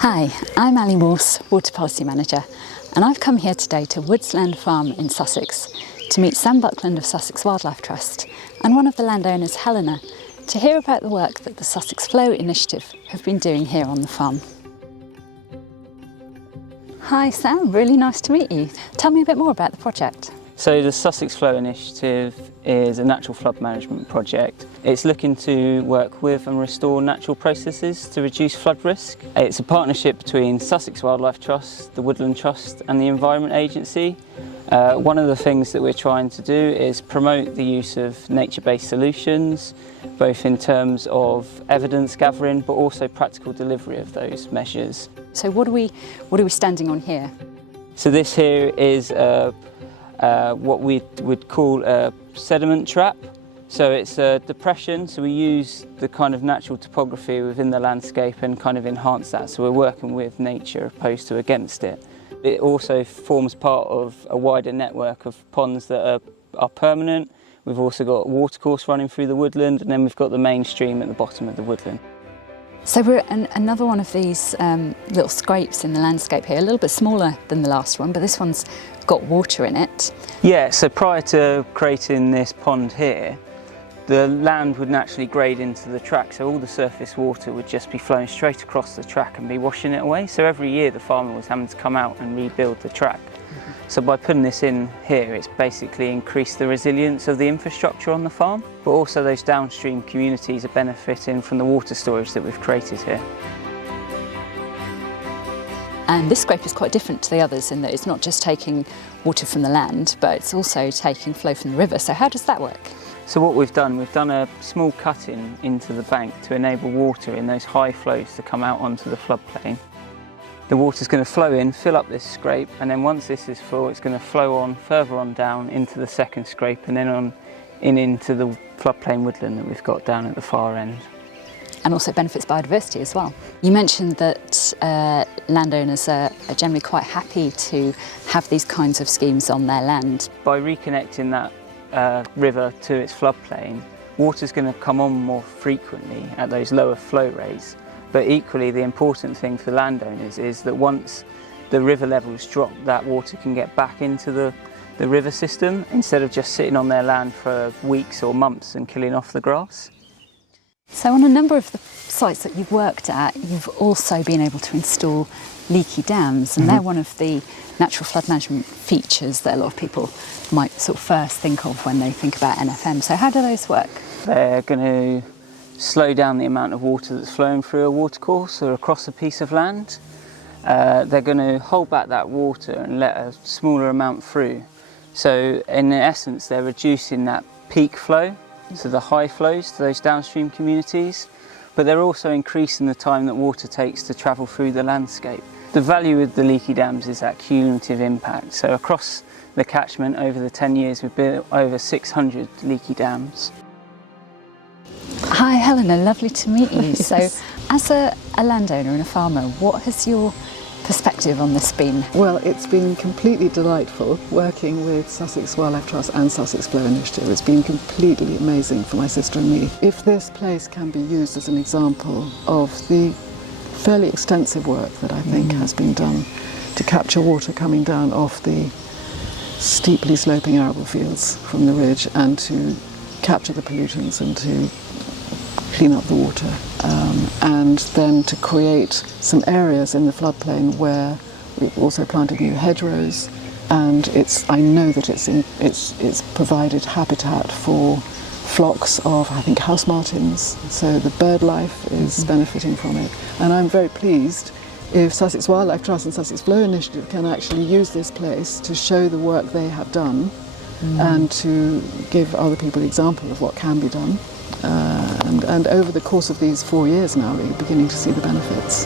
Hi, I'm Ali Morse, Water Policy Manager, and I've come here today to Woodland Farm in Sussex to meet Sam Buckland of Sussex Wildlife Trust and one of the landowners, Helena, to hear about the work that the Sussex Flow Initiative have been doing here on the farm. Hi Sam, really nice to meet you. Tell me a bit more about the project. So the Sussex Flow Initiative is a natural flood management project. It's looking to work with and restore natural processes to reduce flood risk. It's a partnership between Sussex Wildlife Trust, the Woodland Trust and the Environment Agency. One of the things that we're trying to do is promote the use of nature-based solutions, both in terms of evidence gathering but also practical delivery of those measures. So what are we standing on here? So this here is what we would call a sediment trap. So it's a depression, so we use the kind of natural topography within the landscape and kind of enhance that, so we're working with nature opposed to against it. It also forms part of a wider network of ponds that are permanent. We've also got a watercourse running through the woodland, and then we've got the main stream at the bottom of the woodland. So we're another one of these little scrapes in the landscape here, a little bit smaller than the last one, but this one's got water in it. Yeah, so prior to creating this pond here, the land would naturally grade into the track, so all the surface water would just be flowing straight across the track and be washing it away. So every year the farmer was having to come out and rebuild the track. So by putting this in here, it's basically increased the resilience of the infrastructure on the farm, but also those downstream communities are benefiting from the water storage that we've created here. And this scrape is quite different to the others in that it's not just taking water from the land, but it's also taking flow from the river. So how does that work? So what we've done a small cut-in into the bank to enable water in those high flows to come out onto the floodplain. The water's going to flow in, fill up this scrape, and then once this is full, it's going to flow on further on down into the second scrape and then on into the floodplain woodland that we've got down at the far end. And also benefits biodiversity as well. You mentioned that landowners are generally quite happy to have these kinds of schemes on their land. By reconnecting that river to its floodplain, water's going to come on more frequently at those lower flow rates. But equally, the important thing for landowners is that once the river levels drop, that water can get back into the river system instead of just sitting on their land for weeks or months and killing off the grass. So on a number of the sites that you've worked at, you've also been able to install leaky dams, and they're one of the natural flood management features that a lot of people might sort of first think of when they think about NFM. So how do those work? They're going to slow down the amount of water that's flowing through a watercourse or across a piece of land. They're going to hold back that water and let a smaller amount through. So in essence, they're reducing that peak flow, so the high flows to those downstream communities, but they're also increasing the time that water takes to travel through the landscape. The value with the leaky dams is that cumulative impact. So across the catchment over the 10 years, we've built over 600 leaky dams. Hi Helena, lovely to meet you. So as a landowner and a farmer, what has your perspective on this been? Well, it's been completely delightful working with Sussex Wildlife Trust and Sussex Flow Initiative. It's been completely amazing for my sister and me. If this place can be used as an example of the fairly extensive work that I think has been done to capture water coming down off the steeply sloping arable fields from the ridge and to capture the pollutants and to clean up the water, and then to create some areas in the floodplain where we've also planted new hedgerows, and I know that it's provided habitat for flocks of, I think, house martins, so the bird life is benefiting from it. And I'm very pleased if Sussex Wildlife Trust and Sussex Flow Initiative can actually use this place to show the work they have done and to give other people an example of what can be done. And over the course of these 4 years now, we're beginning to see the benefits.